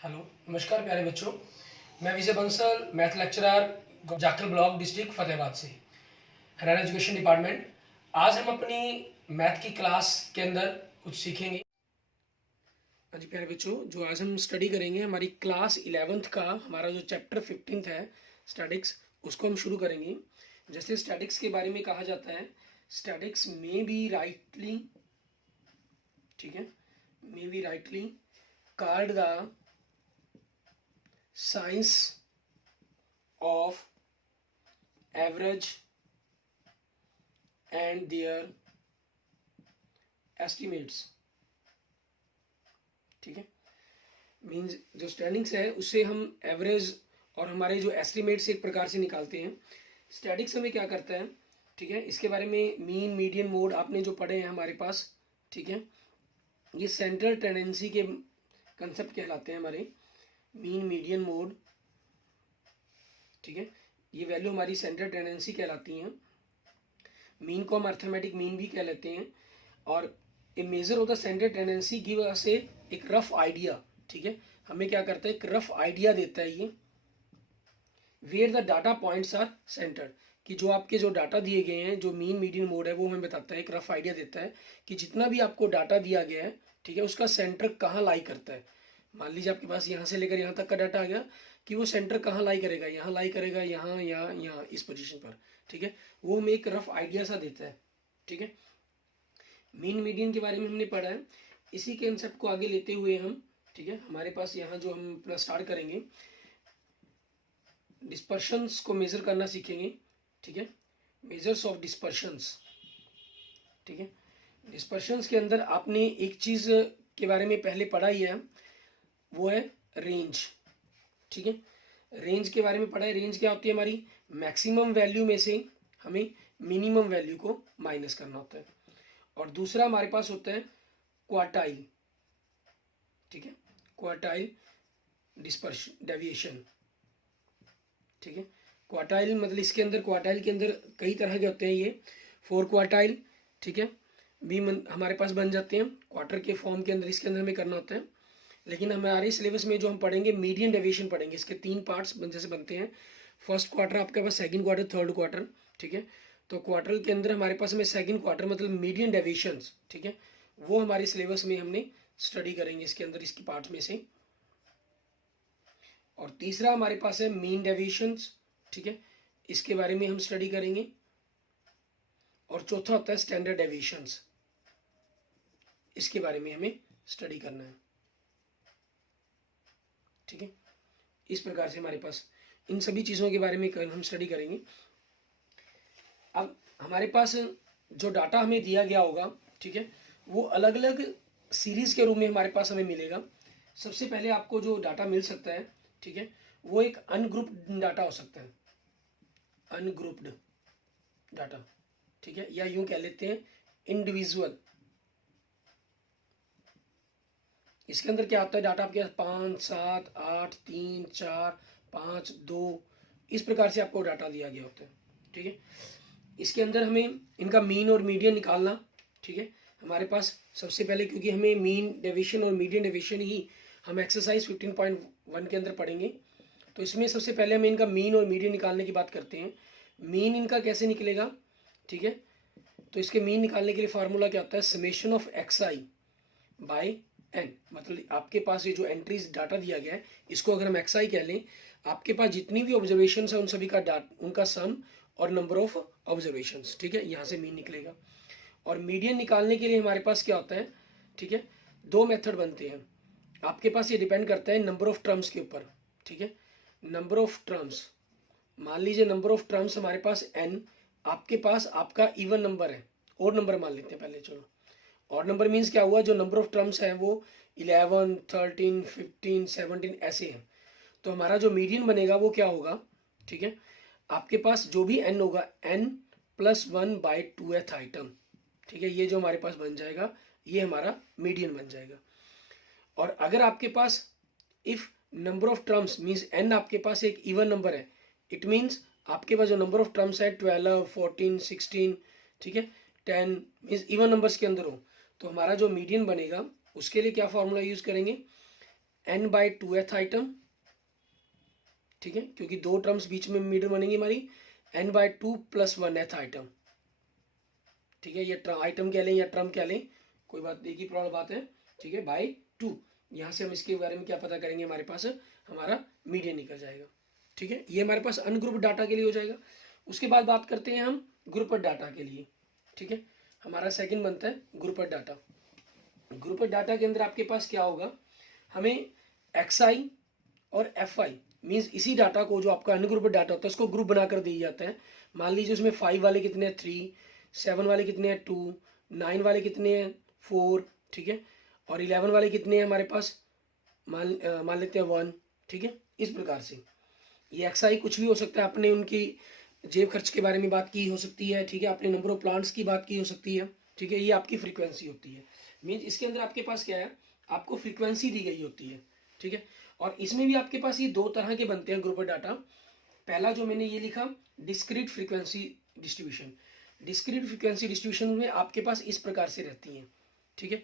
Hello, नमस्कार प्यारे बच्चों। मैं Vijay Bansal, math lecturer, Jakhal block, district Fatehabad से, हरियाणा एजुकेशन डिपार्टमेंट। आज हम अपनी मैथ की क्लास के अंदर कुछ सीखेंगे। हाँ जी प्यारे बच्चों, जो आज हम स्टडी करेंगे हमारी क्लास 11th का हमारा जो चैप्टर 15th है स्टैटिक्स, उसको हम शुरू करेंगे। जैसे स्टैटिक्स के बारे में कहा जाता है, स्टैटिक्स में बी राइटली, ठीक है, may be rightly called the science of average and their estimates। ठीक है, मीन्स जो स्टैटिक्स है उससे हम एवरेज और हमारे जो एस्टिमेट्स एक प्रकार से निकालते हैं। स्टैटिक्स हमें क्या करता है, ठीक है, इसके बारे में मीन मीडियन मोड आपने जो पढ़े हैं हमारे पास, ठीक है, ये सेंट्रल टेंडेंसी के कंसेप्ट कहलाते हैं हमारे। मीन मीडियन मोड, ठीक है, ये वैल्यू हमारी सेंट्रल टेंडेंसी कहलाती हैं। मीन को हम अर्थमेटिक मीन भी कह लेते हैं। और a major of the central tendency give us एक रफ आइडिया, ठीक है, हमें क्या करता है, एक रफ आइडिया देता है ये, where the data points are centred, कि जो आपके जो डाटा दिए गए हैं, जो मीन मीडियन मोड है वो हमें बताता है, एक रफ आइडिया देता है कि जितना भी आपको डाटा दिया गया है, ठीक है, उसका सेंटर कहाँ लाई करता है। मान लीजिए आपके पास यहाँ से लेकर यहाँ तक का डाटा आ गया, कि वो सेंटर कहाँ लाई करेगा, यहाँ लाई करेगा, यहाँ यहाँ यहाँ इस पोजीशन पर, ठीक है, वो हमें एक रफ आइडिया सा देता है। ठीक है, मीन मीडियन के बारे में हमने पढ़ा है। इसी कंसेप्ट को आगे लेते हुए हम, ठीक है, हमारे पास यहाँ जो हम अपना स्टार्ट करेंगे, डिस्पर्शंस को मेजर करना सीखेंगे। ठीक है, मेजर्स ऑफ डिस्पर्शंस। ठीक है, डिस्पर्शंस के अंदर आपने एक चीज के बारे में पहले पढ़ा ही है, वो है रेंज। ठीक है, रेंज के बारे में पढ़ा है। रेंज क्या होती है, हमारी मैक्सिमम वैल्यू में से हमें मिनिमम वैल्यू को माइनस करना होता है। और दूसरा हमारे पास होता है क्वार्टाइल। ठीक है, क्वार्टाइल डिस्पर्शन डेविएशन। ठीक है, क्वार्टाइल मतलब इसके अंदर, क्वार्टाइल के अंदर कई तरह के होते हैं, ये 4 क्वार्टाइल, ठीक है, भी हमारे पास बन जाते हैं क्वार्टर के फॉर्म के अंदर, इसके अंदर हमें करना होता है। लेकिन हमारे सिलेबस में जो हम पढ़ेंगे मीडियन डेविएशन पढ़ेंगे। इसके 3 पार्ट्स जैसे बनते हैं। फर्स्ट क्वार्टर आपके पास, सेकंड क्वार्टर, थर्ड क्वार्टर। ठीक है, तो क्वार्टर के अंदर हमारे पास में सेकंड क्वार्टर मतलब मीडियन डेविएशंस, ठीक है, वो हमारे सिलेबस में हमने स्टडी करेंगे इसके अंदर, इसकी पार्ट में से। और तीसरा हमारे पास है मीन डेविएशंस, ठीक है, इसके बारे में हम स्टडी करेंगे। और चौथा होता है स्टैंडर्ड डेविएशंस, इसके बारे में हमें स्टडी करना है। ठीक है, इस प्रकार से हमारे पास इन सभी चीज़ों के बारे में हम स्टडी करेंगे। अब हमारे पास जो डाटा हमें दिया गया होगा, ठीक है, वो अलग अलग सीरीज के रूप में हमारे पास हमें मिलेगा। सबसे पहले आपको जो डाटा मिल सकता है, ठीक है, वो एक अनग्रुप्ड डाटा हो सकता है, अनग्रुप्ड डाटा। ठीक है, या यूं कह लेते हैं इंडिविजुअल। इसके अंदर क्या आता है, डाटा आपके 5, 7, 8, 3, 4, 5, 2, इस प्रकार से आपको डाटा दिया गया होता है। ठीक है, इसके अंदर हमें इनका मीन और मीडियन निकालना। ठीक है, हमारे पास सबसे पहले, क्योंकि हमें मीन डेविएशन और मीडियन डेविएशन ही हम एक्सरसाइज 15.1 के अंदर पढ़ेंगे, तो इसमें सबसे पहले हमें इनका मीन और मीडियन निकालने की बात करते हैं। मीन इनका कैसे निकलेगा, ठीक है, तो इसके मीन निकालने के लिए फार्मूला क्या होता है, summation of X I by N. मतलब आपके पास ये जो एंट्रीज डाटा दिया गया है, इसको अगर हम एक्स आई कह लें, आपके पास जितनी भी ऑब्जर्वेशन है उन सभी का उनका सम और नंबर ऑफ ऑब्जर्वेशंस। ठीक है, यहाँ से मीन निकलेगा। और मीडियन निकालने के लिए हमारे पास क्या होता है, ठीक है, 2 मेथड बनते हैं। आपके पास ये डिपेंड करता है नंबर ऑफ टर्म्स के ऊपर। ठीक है, नंबर ऑफ टर्म्स, मान लीजिए नंबर ऑफ टर्म्स हमारे पास n, आपके पास आपका इवन नंबर है, और नंबर मान लेते हैं पहले, चलो। और नंबर मीन्स क्या हुआ, जो नंबर ऑफ टर्म्स है वो 11, 13, 15, 17 ऐसे हैं। तो हमारा जो मीडियन बनेगा वो क्या होगा, ठीक है, आपके पास जो भी n होगा, n+1/2th आइटम। ठीक है, ये जो हमारे पास बन जाएगा, ये हमारा मीडियन बन जाएगा। और अगर आपके पास if number of terms means n आपके पास एक इवन नंबर है, इट मीन्स आपके पास जो नंबर ऑफ टर्म्स है 12, 14, 16, ठीक है, 10 मीन्स इवन नंबर्स के अंदर हो, तो हमारा जो मीडियन बनेगा उसके लिए क्या फॉर्मूला यूज करेंगे, n/2th आइटम, ठीक है, क्योंकि दो टर्म्स बीच में मीडियन बनेंगी हमारी, n/2 + 1th आइटम, ठीक है, ये आइटम कह लें या टर्म कह लें, कोई बात एक ही प्रॉब्लम बात है, ठीक है, बाय 2। यहाँ से हम इसके बारे में क्या पता करेंगे, हमारे पास हमारा मीडियन निकल जाएगा, ठीक है। ये हमारे पास अनग्रुप डाटा के लिए हो जाएगा। उसके बाद बात करते हैं हम ग्रुपड डाटा के लिए, ठीक है। हमारा सेकंड बनता है ग्रुपड डाटा। ग्रुपड डाटा के अंदर आपके पास क्या होगा, हमें एक्सआई और एफआई मीन्स इसी डाटा को, जो आपका अनग्रुपड डाटा होता है, उसको ग्रुप बनाकर दिया जाता है। मान लीजिए उसमें 5 वाले कितने हैं 3, 7 वाले कितने हैं 2, 9 वाले कितने हैं 4, ठीक है, और 11 वाले कितने हैं हमारे पास, मान लेते हैं 1, ठीक है। इस प्रकार से ये एक्सआई कुछ भी हो सकता है, आपने उनकी जेब खर्च के बारे में बात की हो सकती है, ठीक है, आपने नंबर ऑफ प्लांट्स की बात की हो सकती है, ठीक है। ये आपकी फ्रीक्वेंसी होती है, मीन्स इसके अंदर आपके पास क्या है, आपको फ्रीक्वेंसी दी गई होती है, ठीक है। और इसमें भी आपके पास ये दो तरह के बनते हैं ग्रुप डाटा। पहला जो मैंने ये लिखा, discrete frequency distribution. Discrete frequency distribution में आपके पास इस प्रकार से रहती हैं, ठीक है।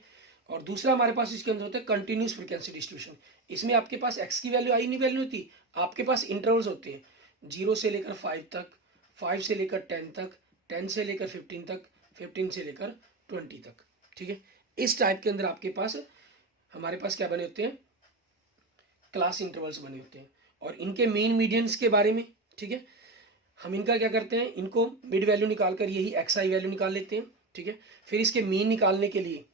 और दूसरा हमारे पास इसके अंदर होता है कंटिन्यूस फ्रीक्वेंसी डिस्ट्रीब्यूशन। इसमें आपके पास एक्स की वैल्यू आई नहीं वैल्यू होती, आपके पास इंटरवल्स होते हैं 0 से लेकर 5 तक, 5 से लेकर 10 तक, 10 से लेकर 15 तक, 15 से लेकर 20 तक, ठीक है। इस टाइप के अंदर आपके पास हमारे पास क्या बने होते हैं, क्लास इंटरवल्स बने होते हैं। और इनके मेन मीडियंस के बारे में, ठीक है, हम इनका क्या करते हैं, इनको मिड वैल्यू निकाल कर यही एक्सआई वैल्यू निकाल लेते हैं, ठीक है। फिर इसके मीन निकालने के लिए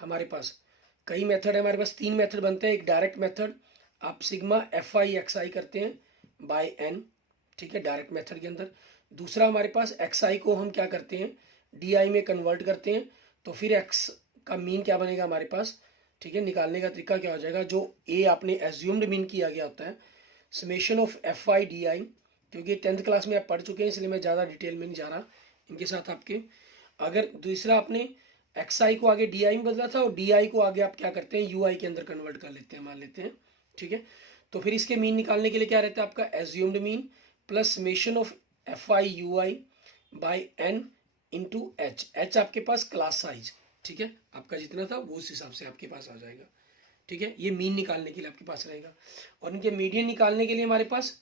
हमारे पास कई मेथड है, हमारे पास 3 मेथड बनते हैं। एक डायरेक्ट मेथड, आप सिग्मा एफआई एक्सआई करते हैं बाय एन, ठीक है, डायरेक्ट मेथड के अंदर। दूसरा हमारे पास एक्सआई को हम क्या करते हैं, डीआई में कन्वर्ट करते हैं, तो फिर एक्स का मीन क्या बनेगा हमारे पास, ठीक है। निकालने का तरीका क्या हो जाएगा, जो ए आपने एज्यूम्ड मीन किया गया होता है, summation of F I D I, क्योंकि 10th क्लास में आप पढ़ चुके हैं इसलिए मैं ज़्यादा डिटेल में नहीं जा रहा इनके साथ आपके। अगर दूसरा आपने एक्स आई को आगे डी आई में बदला था और डी आई को आगे आप क्या करते हैं यू आई के अंदर कन्वर्ट कर लेते हैं, मान लेते हैं, ठीक है। तो फिर इसके मीन निकालने के लिए क्या रहता है आपका, assumed mean plus summation of F I U I by N into H. H आपके पास क्लास साइज, ठीक है, आपका जितना था वो उस हिसाब से आपके पास आ जाएगा, ठीक है। ये मीन निकालने के लिए आपके पास रहेगा। और इनके मीडियन निकालने के लिए हमारे पास,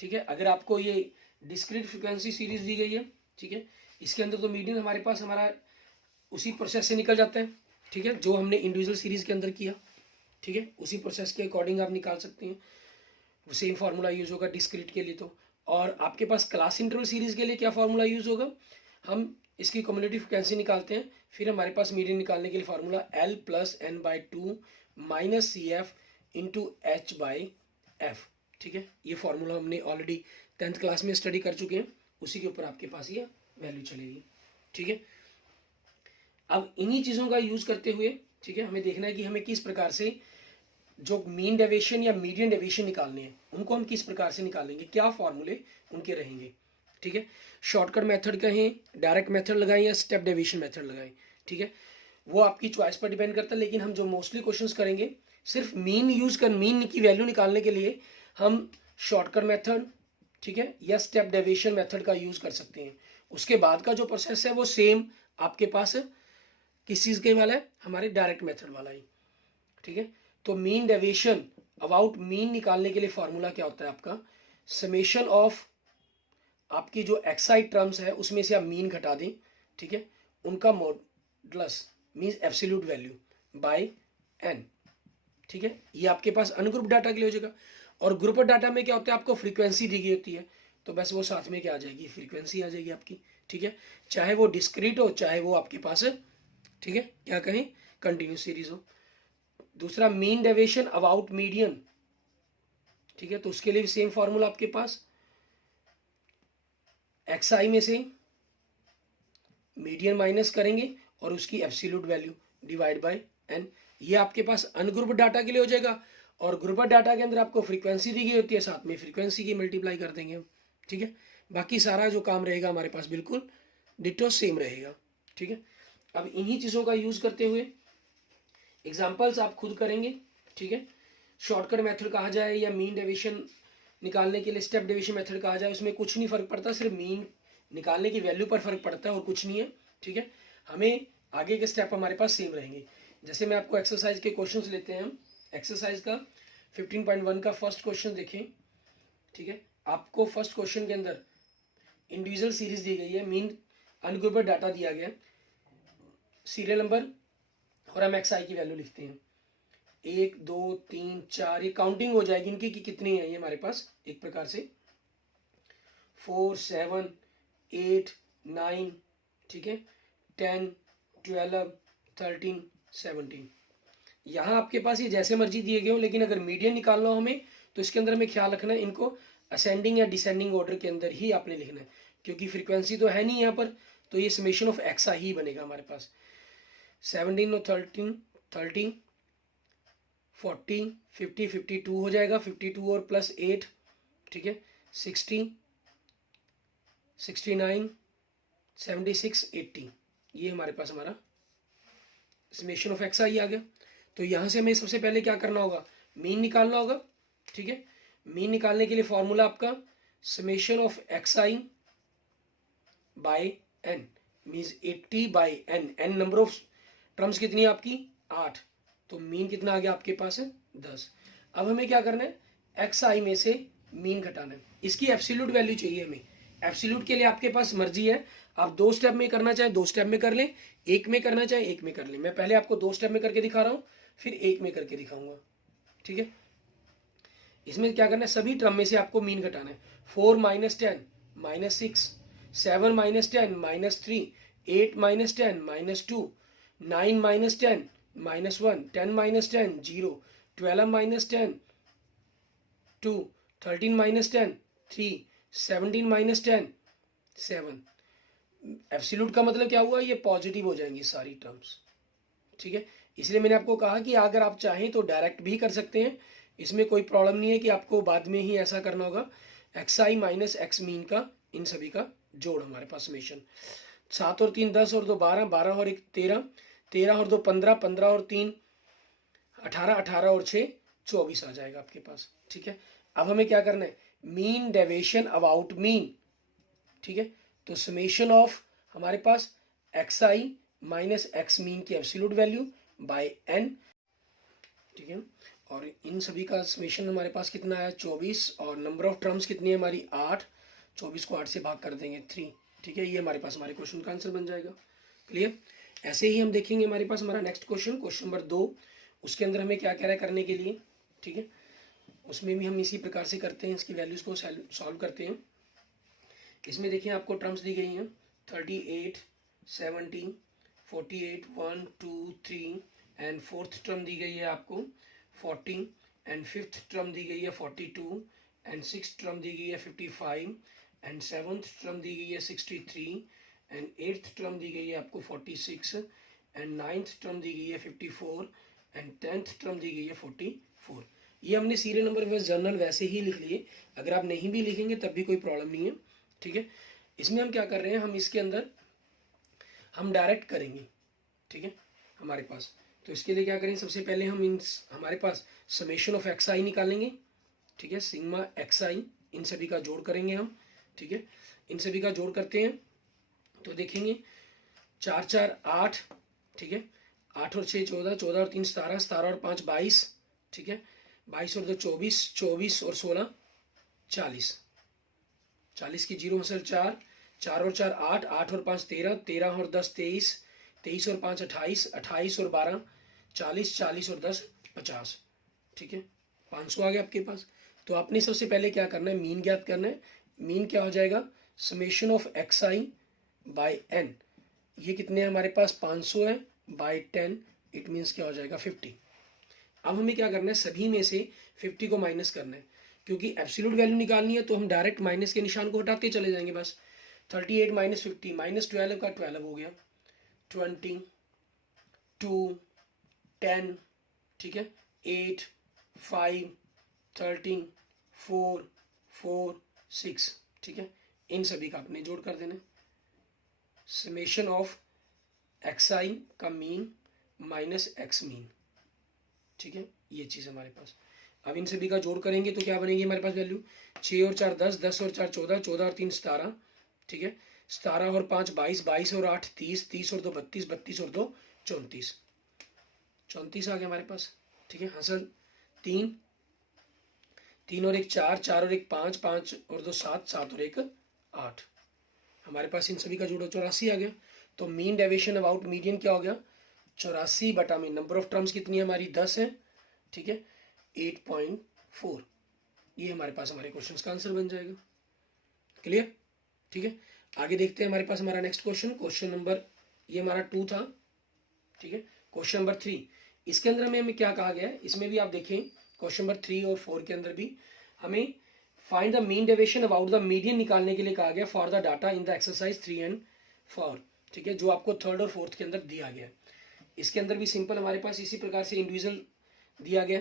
ठीक है, अगर आपको ये डिस्क्रीट फ्रिक्वेंसी सीरीज दी गई है, ठीक है, इसके अंदर तो मीडियन हमारे पास हमारा उसी प्रोसेस से निकल जाता है, ठीक है, जो हमने इंडिविजुअल सीरीज के अंदर किया, ठीक है, उसी प्रोसेस के अकॉर्डिंग आप निकाल सकते हैं। सेम फार्मूला यूज होगा डिस्क्रीट के लिए तो। और आपके पास क्लास इंटरवल सीरीज के लिए क्या फार्मूला यूज होगा, हम इसकी कम्युलेटिव फ्रिक्वेंसी निकालते हैं, फिर हमारे पास मीडियन निकालने के लिए formula L + n/2 - CF into H/F, ठीक है। ये फार्मूला हमने ऑलरेडी 10th क्लास में स्टडी कर चुके हैं, उसी के ऊपर आपके पास ये वैल्यू चलेगी, ठीक है। अब इन्हीं चीज़ों का यूज़ करते हुए, ठीक है, हमें देखना है कि हमें किस प्रकार से जो मीन डेविएशन या मीडियन डेविएशन निकालने हैं उनको हम किस प्रकार से निकालेंगे, क्या फॉर्मूले उनके रहेंगे, ठीक है। शॉर्टकट मेथड कहें, डायरेक्ट मेथड लगाएं या स्टेप डेविएशन मेथड लगाएं, ठीक है, वो आपकी चॉइस पर डिपेंड करता है। लेकिन हम जो मोस्टली क्वेश्चंस करेंगे सिर्फ मीन यूज कर, मीन की वैल्यू निकालने के लिए हम शॉर्टकट मेथड, ठीक है, या स्टेप डेविएशन मेथड का यूज कर सकते हैं। उसके बाद का जो प्रोसेस है वो सेम आपके पास किस चीज़ के वाला है, हमारे डायरेक्ट मेथड वाला ही, ठीक है। तो मीन डेविएशन अबाउट मीन निकालने के लिए फॉर्मूला क्या होता है आपका, समेशन ऑफ आपकी जो एक्सआई टर्म्स है उसमें से आप मीन घटा दें, ठीक है, उनका modulus means absolute value by N, ठीक है। ये आपके पास अनग्रुप डाटा के लिए हो जाएगा। और ग्रुप डाटा में क्या होता है, आपको फ्रीक्वेंसी दी गई होती है, तो बस वो साथ में क्या आ जाएगी, फ्रीक्वेंसी आ जाएगी आपकी, ठीक है, चाहे वो डिस्क्रीट हो चाहे वो आपके पास, ठीक है, क्या कहें, कंटिन्यूस सीरीज हो। दूसरा मीन डेविएशन अबाउट मीडियन, ठीक है, तो उसके लिए भी सेम फॉर्मूला आपके पास, एक्स आई में से मीडियन माइनस करेंगे और उसकी absolute value divide by N. ये आपके पास अनग्रुप डाटा के लिए हो जाएगा। और ग्रुप डाटा के अंदर आपको फ्रीक्वेंसी दी गई होती है, साथ में फ्रीक्वेंसी की मल्टीप्लाई कर देंगे हम, ठीक है। बाकी सारा जो काम रहेगा हमारे पास बिल्कुल डिटो सेम रहेगा, ठीक है। अब इन्हीं चीज़ों का यूज़ करते हुए एग्जाम्पल्स आप खुद करेंगे, ठीक है। शॉर्टकट मेथड कहा जाए या मीन डेविएशन निकालने के लिए स्टेप डेविएशन मेथड कहा जाए, उसमें कुछ नहीं फर्क पड़ता, सिर्फ मीन निकालने की वैल्यू पर फर्क पड़ता है और कुछ नहीं है, ठीक है। हमें आगे के स्टेप हमारे पास सेम रहेंगे। जैसे मैं आपको एक्सरसाइज के क्वेश्चंस लेते हैं हम, एक्सरसाइज का 15.1 का फर्स्ट क्वेश्चन देखें। ठीक है, आपको फर्स्ट क्वेश्चन के अंदर इंडिविजुअल सीरीज दी गई है, मीन अनग्रुपेड डाटा दिया गया है, सीरियल नंबर, और हम एक्स आई की वैल्यू लिखते हैं 1 2 3 4, ये काउंटिंग हो जाएगी इनकी कि कितनी है ये हमारे पास एक प्रकार से 4 7 8 9, ठीक है, 10 12 13 17। यहाँ आपके पास ये जैसे मर्जी दिए गए हो, लेकिन अगर मीडियन निकालना हो हमें तो इसके अंदर हमें ख्याल रखना है इनको असेंडिंग या डिसेंडिंग ऑर्डर के अंदर ही आपने लिखना है, क्योंकि फ्रीक्वेंसी तो है नहीं यहाँ पर, तो ये समेशन ऑफ एक्स ही बनेगा हमारे पास। 17 और 13 30 40 50 52 हो जाएगा, 52 और प्लस 8, ठीक है, 60 69 76 80, ये हमारे पास हमारा समेशन ऑफ एक्स आई आ गया। तो यहाँ से हमें सबसे पहले क्या करना होगा, मीन निकालना होगा। ठीक है, मीन निकालने के लिए फॉर्मूला आपका summation of X I by N, means 80 by N, N number of terms कितनी है आपकी 8, तो मीन कितना आ गया आपके पास है 10। अब हमें क्या करना है, एक्स आई में से मीन घटाना है, इसकी एब्सोल्यूट वैल्यू चाहिए हमें। एब्सोल्यूट के लिए आपके पास मर्जी है, आप 2 स्टेप में करना चाहे 2 स्टेप में कर लें, एक में करना चाहे एक में कर लें। मैं पहले आपको 2 स्टेप में करके दिखा रहा हूँ, फिर एक में करके दिखाऊंगा। ठीक है, इसमें क्या करना है, सभी टर्म में से आपको मीन घटाना है। 4 - 10 -6, 7 - 10 -3, 8 - 10 -2, 9 - 10 -1, 10 - 10 0, 12 - 10 2, 13 - 10 3, 17 - 10 7। एब्सोल्यूट का मतलब क्या हुआ, ये पॉजिटिव हो जाएंगी सारी टर्म्स। ठीक है, इसलिए मैंने आपको कहा कि अगर आप चाहें तो डायरेक्ट भी कर सकते हैं, इसमें कोई प्रॉब्लम नहीं है कि आपको बाद में ही ऐसा करना होगा। X I minus x mean का इन सभी का जोड़ हमारे पास समेशन 7 और 3 10 और 2 12, 12 और 1 13, 13 और 2 15, 15 और 3 18, 18 और 6 24 आ जाएगा आपके पास। ठीक है, अब हमें क्या करना है, मीन डेविएशन अबाउट मीन। ठीक है, तो समेशन ऑफ हमारे पास x I minus x mean की एब्सोल्यूट वैल्यू बाय एन। ठीक है, और इन सभी का समेशन हमारे पास कितना है 24, और नंबर ऑफ टर्म्स कितनी है हमारी 8, 24 को 8 से भाग कर देंगे 3। ठीक है, ये हमारे पास हमारे क्वेश्चन का आंसर बन जाएगा। क्लियर, ऐसे ही हम देखेंगे हमारे पास हमारा नेक्स्ट क्वेश्चन, क्वेश्चन नंबर 2, उसके अंदर हमें क्या कह रहा है करने के लिए। ठीक है, उसमें भी हम इसी प्रकार से करते हैं, इसकी वैल्यूज को सॉल्व करते हैं। इसमें देखिए आपको टर्म्स दी गई हैं 38 70 48 1 2 3, एंड फोर्थ टर्म दी गई है आपको 40, एंड फिफ्थ टर्म दी गई है 42, एंड सिक्स टर्म दी गई है 55, एंड सेवन्थ टर्म दी गई है 63, एंड एट्थ टर्म दी गई है आपको 46, एंड नाइन्थ टर्म दी गई है 54, एंड 10th टर्म दी गई है 44। ये हमने सीरियल नंबर वेस जर्नल वैसे ही लिख लिए, अगर आप नहीं भी लिखेंगे तब भी कोई प्रॉब्लम नहीं है। ठीक है, इसमें हम क्या कर रहे हैं, हम इसके अंदर हम डायरेक्ट करेंगे। ठीक है, हमारे पास तो इसके लिए क्या करें, सबसे पहले हम इन हमारे पास समेशन ऑफ एक्स आई निकालेंगे। ठीक है, सिग्मा एक्स आई, इन सभी का जोड़ करेंगे हम। ठीक है, इन सभी का जोड़ करते हैं तो देखेंगे 4 4 8, ठीक है, 8 और 6 14, 14 और 3 17, 17 और 5 22, ठीक है, 22 और 2 24, 24 और 16 40, 40 की जीरो मसल 4, 4 और 4 8, 8 और 5 13, 13 और 10 23, 23 और 5 28, 28 और 12 40, 40 और 10 50। ठीक है, 500 आ गया आपके पास। तो आपने सबसे पहले क्या करना है, मीन ज्ञात करना है। मीन क्या हो जाएगा, summation of X I by N, ये कितने हैं हमारे पास 500 है, बाय 10, इट मीन्स क्या हो जाएगा 50। अब हमें क्या करना है, सभी में से 50 को माइनस करना है, क्योंकि एब्सोल्यूट वैल्यू निकालनी है तो हम डायरेक्ट माइनस के निशान को हटाते चले जाएंगे बस। 38 - 50 -12 का 12 हो गया, 20 2 10, ठीक है, 8 5 13 4 4 6, ठीक है, इन सभी का आपने जोड़ कर देना। समेशन ऑफ एक्स आई का मीन माइनस एक्स मीन। ठीक है, ये चीज़ हमारे पास। अब इन सभी का जोड़ करेंगे तो क्या बनेगी हमारे पास वैल्यू, 6 और 4 10, 10 और 4 14, 14 और 3 17, ठीक है, 17 और 5 22, 22 और 8 30, 30 और 2 32, 32 और 2 34, 34 आ गया हमारे पास। ठीक है, हाँ सर, 3, 3 और 1 4, 4 और 1 5, 5 और 2 7, 7 और 1 8। हमारे पास इन सभी का जोड़ 84 आ गया। तो मीन डेविएशन अबाउट मीडियन क्या हो गया, 84 बटा में नंबर ऑफ टर्म्स कितनी है हमारी, 10 है, ठीक है, 8.4। ये हमारे पास हमारे क्वेश्चन का आंसर बन जाएगा। क्लियर, ठीक है। आगे देखते हैं हमारे पास हमारा नेक्स्ट क्वेश्चन, क्वेश्चन नंबर ये हमारा 2 था, ठीक है। क्वेश्चन नंबर 3, इसके अंदर हमें क्या कहा गया है, इसमें भी आप देखें क्वेश्चन नंबर 3 और 4 के अंदर भी हमें find the mean deviation about the median निकालने के लिए कहा गया for the data in the exercise 3 and 4, ठीक है, जो आपको 3rd और 4th के अंदर दिया गया है। इसके अंदर भी सिंपल हमारे पास इसी प्रकार से इंडिविजुअल दिया गया,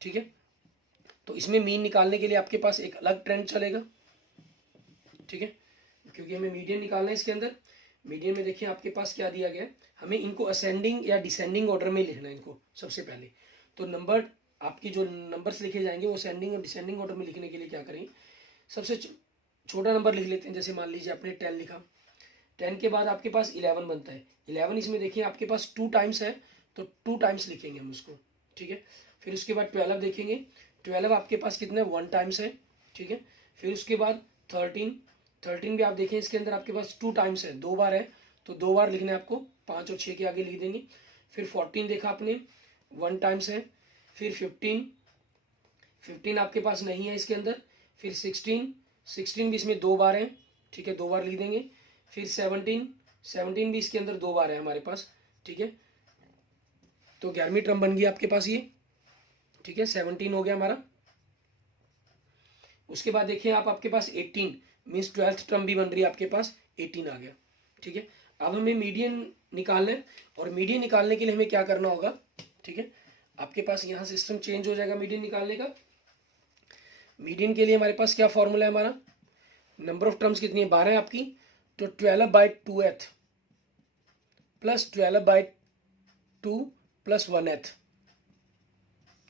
ठीक है। तो इसमें मीन निकालने के लिए आपके पास एक अलग ट्रेंड चलेगा, ठीक है, क्योंकि हमें मीडियन निकालना है। इसके अंदर मीडियन में देखिए आपके पास क्या दिया गया है, हमें इनको असेंडिंग या डिसेंडिंग ऑर्डर में लिखना है इनको सबसे पहले। तो नंबर आपकी जो नंबर्स लिखे जाएंगे वो असेंडिंग और डिसेंडिंग ऑर्डर में लिखने के लिए क्या करें, सबसे छोटा नंबर लिख लेते हैं। जैसे मान लीजिए आपने 10 लिखा, 10 के बाद आपके पास 11 बनता है, 11 इसमें देखिए आपके पास 2 टाइम्स है, तो 2 टाइम्स लिखेंगे हम उसको, ठीक है। फिर उसके बाद 12 देखेंगे, 12 आपके पास कितना है, 1 टाइम्स है, ठीक है। फिर उसके बाद 13 भी आप देखें इसके अंदर आपके पास 2 टाइम्स है, 2 बार है, तो 2 बार लिखना है आपको, 5 और 6 के आगे लिख देंगे। फिर 14 देखा आपने, 1 टाइम्स है। फिर 15 आपके पास नहीं है इसके अंदर। फिर 16 भी इसमें 2 बार है, ठीक है, 2 बार लिख देंगे। फिर 17 भी इसके अंदर 2 बार है हमारे पास, ठीक है। तो 11वीं टर्म बन गई आपके पास ये, ठीक है, 17 हो गया हमारा। उसके बाद देखिए आपके पास 18 मीन्स 12th टर्म भी बन रही है आपके पास, 18 आ गया, ठीक है। अब हमें मीडियन निकालना है, और मीडियन निकालने के लिए हमें क्या करना होगा, ठीक है, आपके पास यहाँ सिस्टम चेंज हो जाएगा मीडियन निकालने का। मीडियन के लिए हमारे पास क्या फॉर्मूला है हमारा, नंबर ऑफ टर्म्स कितनी है, 12 है आपकी, तो 12/2th प्लस 12/2 प्लस 1th,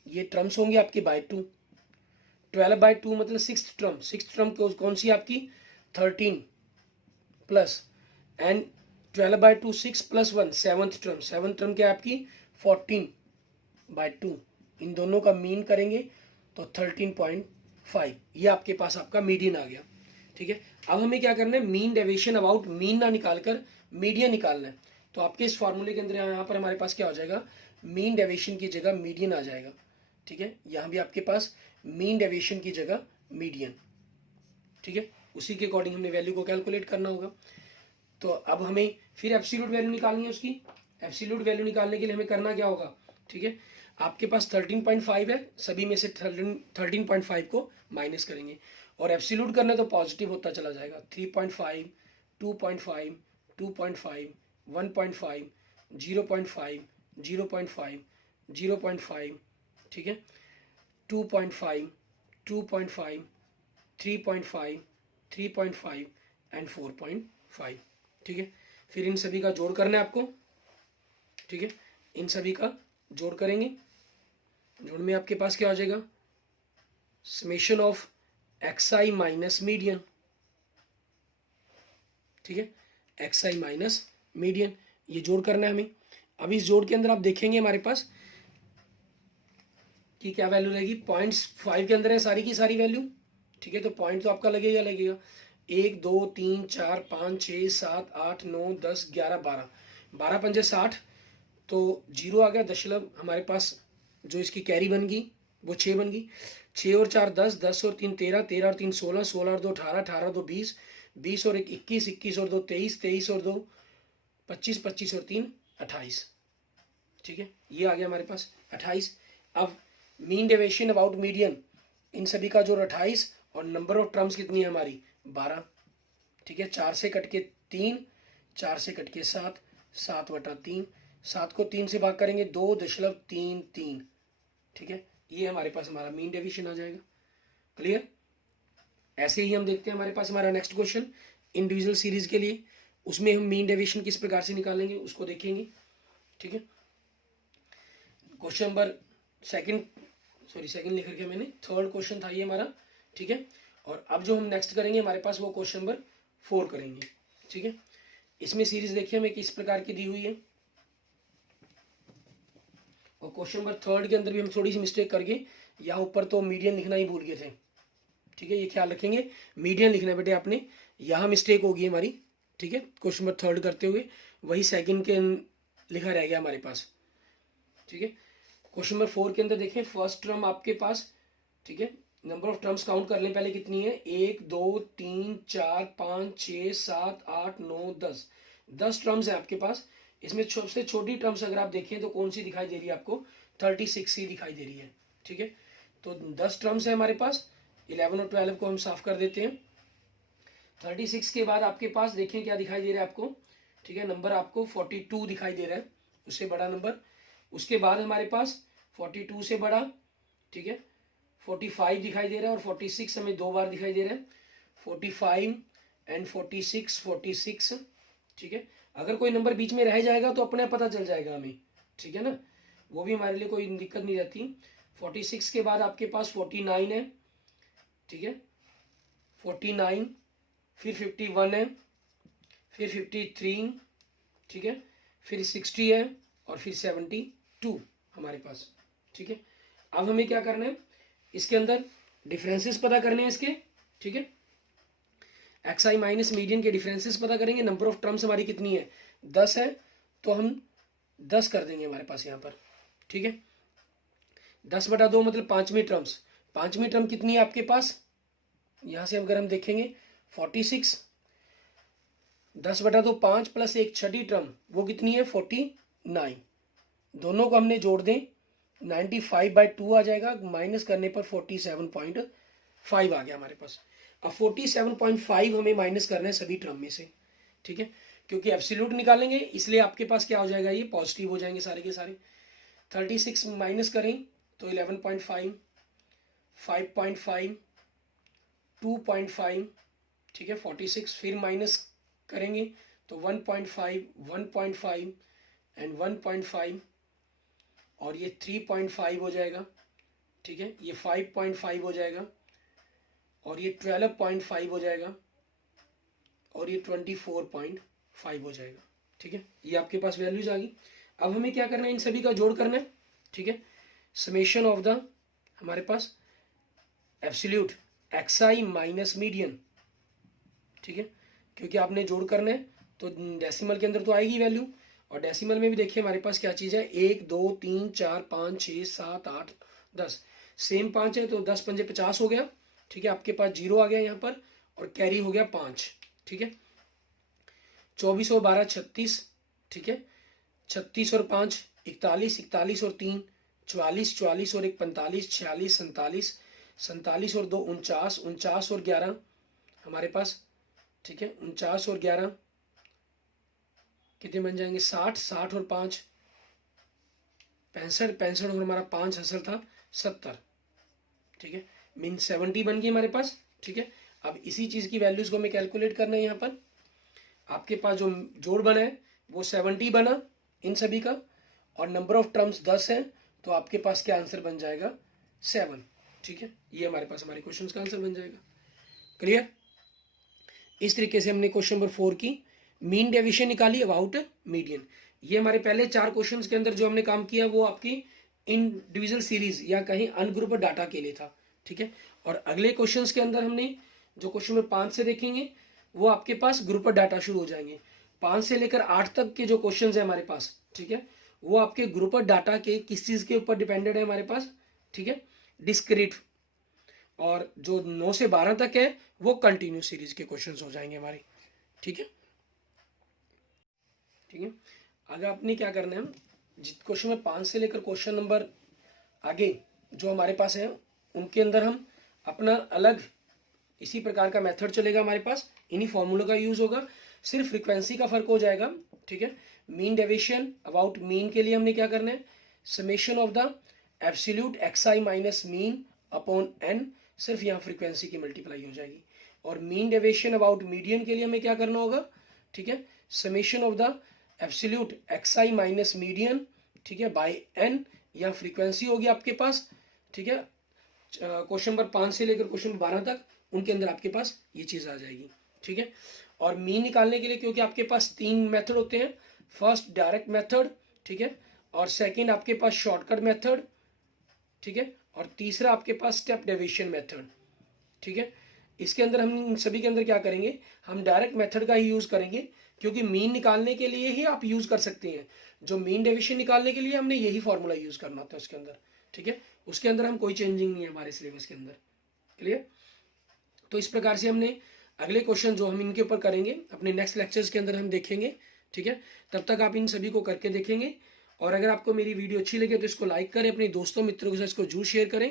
ये टर्म्स होंगे आपकी बाय 2। 12/2 मतलब 6th टर्म कौन सी आपकी, 13 plus and 12/2 6 plus 1 7th term क्या है आपकी 14/2, इन दोनों का मीन करेंगे तो 13.5, ये आपके पास आपका मीडियन आ गया, ठीक है। अब हमें क्या करना है, मीन डेविएशन अबाउट मीन ना निकालकर मीडियन निकालना है। तो आपके इस फॉर्मूले के अंदर यहाँ पर हमारे पास क्या हो जाएगा, मीन डेविएशन की जगह मीडियन आ जाएगा, ठीक है। यहाँ भी आपके पास मीन डेविएशन की जगह मीडियन, ठीक है, उसी के अकॉर्डिंग हमने वैल्यू को कैलकुलेट करना होगा। तो अब हमें फिर एब्सोल्यूट वैल्यू निकालनी है उसकी। एब्सोल्यूट वैल्यू निकालने के लिए हमें करना क्या होगा, ठीक है, आपके पास 13.5 है, सभी में से 13.5 को माइनस करेंगे, और एब्सोल्यूट करना तो पॉजिटिव होता चला जाएगा। 3.5 2.5 2.5 1.5 0.5 0.5 0.5, ठीक है, 2.5 2.5 3.5 3.5 एंड 4.5, ठीक है। फिर इन सभी का जोड़ करना है आपको, ठीक है, इन सभी का जोड़ करेंगे। जोड़ में आपके पास क्या हो जाएगा, summation of xi minus median, ठीक है, xi माइनस मीडियन, ये जोड़ करना है हमें। अब इस जोड़ के अंदर आप देखेंगे हमारे पास कि क्या वैल्यू रहेगी, 0.5 के अंदर है सारी की सारी वैल्यू, ठीक है। तो पॉइंट तो आपका लगेगा 1 2 3 4 5 6 7 8 9 10 11 12 12 पंजे 60, तो 0 आ गया दशमलव हमारे पास, जो इसकी कैरी बन गई वो 6 बन गई। 6 और 4 10 10 और 3 13 13 और 3 16 16 और 2 18 18 और 2 20 20 और 1 21 21 और 2 23 23 और 2 25 25 और 3 28, ठीक है, ये आ गया हमारे पास 28। अब मीन डेविएशन अबाउट मीडियन, इन सभी का जोड़ 28, और नंबर ऑफ टर्म्स कितनी है हमारी 12, ठीक है। 4 से कट के 3, 4 से कट के 7, 7/3, 7 को 3 से भाग करेंगे 2.33, ठीक है, ये हमारे पास हमारा मीन डेविएशन आ जाएगा। क्लियर, ऐसे ही हम देखते हैं हमारे पास हमारा नेक्स्ट क्वेश्चन इंडिविजुअल सीरीज के लिए, उसमें हम मीन डेविएशन किस प्रकार से निकालेंगे उसको देखेंगे, ठीक है। क्वेश्चन नंबर सेकंड लिख करके मैंने, 3rd क्वेश्चन था ये हमारा, ठीक है। और अब जो हम नेक्स्ट करेंगे हमारे पास वो क्वेश्चन नंबर 4 करेंगे, ठीक है। इसमें सीरीज देखिए हमें किस प्रकार की दी हुई है, और क्वेश्चन नंबर 3rd के अंदर भी हम थोड़ी सी मिस्टेक करके यहाँ ऊपर तो मीडियन लिखना ही भूल गए थे, ठीक है, ये ख्याल रखेंगे, मीडियन लिखना है बेटे आपने, यहाँ मिस्टेक होगी हमारी, ठीक है, क्वेश्चन नंबर 3 करते हुए वही सेकंड के लिखा रह गया हमारे पास, ठीक है। क्वेश्चन नंबर 4 के अंदर देखें, फर्स्ट टर्म आपके पास, ठीक है, नंबर ऑफ टर्म्स काउंट कर लें पहले कितनी है, 1 2 3 4 5 6 7 8 9 10, 10 टर्म्स है आपके पास। इसमें सबसे छोटी टर्म्स अगर आप देखें तो कौन सी दिखाई दे रही है आपको, 36 ही दिखाई दे रही है, ठीक है। तो 10 टर्म्स है हमारे पास, 11 और 12 को हम साफ कर देते हैं। 36 के बाद आपके पास देखें क्या दिखाई दे रहा है आपको, ठीक है, नंबर आपको 42 दिखाई दे रहा है, उससे बड़ा नंबर। उसके बाद हमारे पास 42 से बड़ा, ठीक है, 45 दिखाई दे रहा है, और 46 हमें 2 बार दिखाई दे रहा है, 45 एंड 46, ठीक है। अगर कोई नंबर बीच में रह जाएगा तो अपने आप पता चल जाएगा हमें, ठीक है ना, वो भी हमारे लिए कोई दिक्कत नहीं रहती। 46 के बाद आपके पास 49 है, ठीक है, 49, फिर 51 है, फिर 53, ठीक है, फिर 60 है, और फिर 72 हमारे पास, ठीक है। अब हमें क्या करना है, इसके अंदर डिफरेंसेस पता करने हैं इसके, ठीक है, एक्स आई माइनस मीडियन के डिफरेंसेस पता करेंगे। नंबर ऑफ टर्म्स हमारी कितनी है, 10 है, तो हम 10 कर देंगे हमारे पास यहाँ पर, ठीक है। 10/2 मतलब पांचवी टर्म्स, पांचवी टर्म कितनी है आपके पास, यहाँ से अगर हम देखेंगे 46, 10/2 5 प्लस एक छठी टर्म वो कितनी है 49, दोनों को हमने जोड़ दें 95/2 आ जाएगा, माइनस करने पर 47.5 आ गया हमारे पास। अब 47.5 हमें माइनस करना है सभी टर्म में से, ठीक है, क्योंकि एब्सोल्यूट निकालेंगे इसलिए आपके पास क्या हो जाएगा, ये पॉजिटिव हो जाएंगे सारे के सारे। 36 माइनस करें तो 11.5, 5.5, 2.5, ठीक है, 46 फिर माइनस करेंगे तो 1.5, 1.5 एंड 1.5, और ये 3.5 हो जाएगा, ठीक है, ये 5.5 हो जाएगा, और ये 12.5 हो जाएगा, और ये 24.5 हो जाएगा, ठीक है। ये आपके पास वैल्यूज आ गई। अब हमें क्या करना है, इन सभी का जोड़ करना है, ठीक है, समेशन ऑफ द हमारे पास absolute X I minus median, ठीक है, क्योंकि आपने जोड़ करना है तो डेसिमल के अंदर तो आएगी वैल्यू, और डेसिमल में भी देखिए हमारे पास क्या चीज़ है, 1 2 3 4 5 6 7 8 10, सेम 5 है तो 10 पंजे 50 हो गया, ठीक है, आपके पास 0 आ गया यहाँ पर, और कैरी हो गया 5, ठीक है, 24 और 12 36, ठीक है, 36 और 5 41, 41 और 3 44, 44 और 1 45, 46 47, 47 और 2 49, 49 और 11 हमारे पास, ठीक है, 49 और 11 कितने बन जाएंगे, 60, 60 और 5 65, 65 और हमारा 5 असल था 70, ठीक है, मीन 70 बन गई हमारे पास, ठीक है। अब इसी चीज़ की वैल्यूज को हमें कैलकुलेट करना है। यहाँ पर आपके पास जो जोड़ बना है वो 70 बना इन सभी का, और नंबर ऑफ टर्म्स 10 है, तो आपके पास क्या आंसर बन जाएगा 7, ठीक है, ये हमारे पास हमारे क्वेश्चन का आंसर बन जाएगा। क्लियर। इस तरीके से हमने क्वेश्चन नंबर 4 की मीन डेविएशन निकाली अबाउट मीडियन। ये हमारे पहले 4 क्वेश्चंस के अंदर जो हमने काम किया वो आपकी इंडिविजुअल सीरीज या कहीं अनग्रुप डाटा के लिए था, ठीक है। और अगले क्वेश्चंस के अंदर हमने जो क्वेश्चन नंबर 5 से देखेंगे वो आपके पास ग्रुप डाटा शुरू हो जाएंगे। 5 से लेकर 8 तक के जो क्वेश्चन है हमारे पास, ठीक है, वो आपके ग्रुप डाटा के किस चीज के ऊपर डिपेंडेड है हमारे पास, ठीक है, डिस्क्रीट। और जो 9 से 12 तक है वो कंटिन्यू सीरीज के क्वेश्चंस हो जाएंगे हमारे, ठीक है, ठीक है। आगे आपने क्या करना है, क्वेश्चन में 5 से लेकर क्वेश्चन नंबर आगे जो हमारे पास है उनके अंदर हम अपना अलग इसी प्रकार का मेथड चलेगा हमारे पास, इन्हीं फॉर्मूलों का यूज होगा, सिर्फ फ्रीक्वेंसी का फर्क हो जाएगा, ठीक है। मीन डेविएशन अबाउट मीन के लिए हमने क्या करना है, summation of the absolute X I minus mean upon N, सिर्फ यहाँ फ्रीक्वेंसी की मल्टीप्लाई हो जाएगी। और मीन डेविएशन अबाउट मीडियन के लिए हमें क्या करना होगा, ठीक है, summation of the absolute X I minus median, ठीक है, बाय एन, यहाँ फ्रीक्वेंसी होगी आपके पास, ठीक है। क्वेश्चन नंबर 5 से लेकर क्वेश्चन नंबर 12 तक उनके अंदर आपके पास ये चीज आ जाएगी, ठीक है। और मीन निकालने के लिए क्योंकि आपके पास 3 मेथड होते हैं, फर्स्ट डायरेक्ट मेथड, ठीक है, और सेकंड आपके पास शॉर्टकट मेथड, ठीक है, और तीसरा आपके पास स्टेप डेविएशन मेथड। ठीक है, इसके अंदर हम इन सभी के अंदर क्या करेंगे, हम डायरेक्ट मेथड का ही यूज़ करेंगे, क्योंकि मीन निकालने के लिए ही आप यूज़ कर सकते हैं। जो मीन डेविएशन निकालने के लिए हमने यही फॉर्मूला यूज़ करना होता है उसके अंदर। ठीक है, उसके अंदर हम कोई चेंजिंग नहीं है हमारे सिलेबस के अंदर। क्लियर? तो इस प्रकार से हमने अगले क्वेश्चन जो हम इनके ऊपर करेंगे अपने नेक्स्ट लेक्चर्स के अंदर हम देखेंगे। ठीक है, तब तक आप इन सभी को करके देखेंगे। और अगर आपको मेरी वीडियो अच्छी लगे तो इसको लाइक करें, अपने दोस्तों मित्रों के साथ इसको जरूर शेयर करें।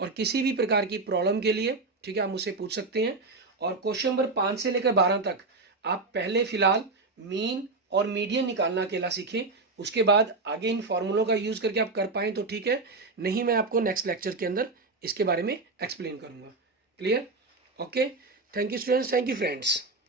और किसी भी प्रकार की प्रॉब्लम के लिए ठीक है आप मुझसे पूछ सकते हैं। और क्वेश्चन नंबर 5 से लेकर 12 तक आप पहले फिलहाल मीन और मीडियन निकालना अकेला सीखें, उसके बाद आगे इन फॉर्मूलों का यूज करके आप कर पाएं तो ठीक है, नहीं मैं आपको नेक्स्ट लेक्चर के अंदर इसके बारे में एक्सप्लेन करूंगा। Clear? Okay, thank you students, thank you friends.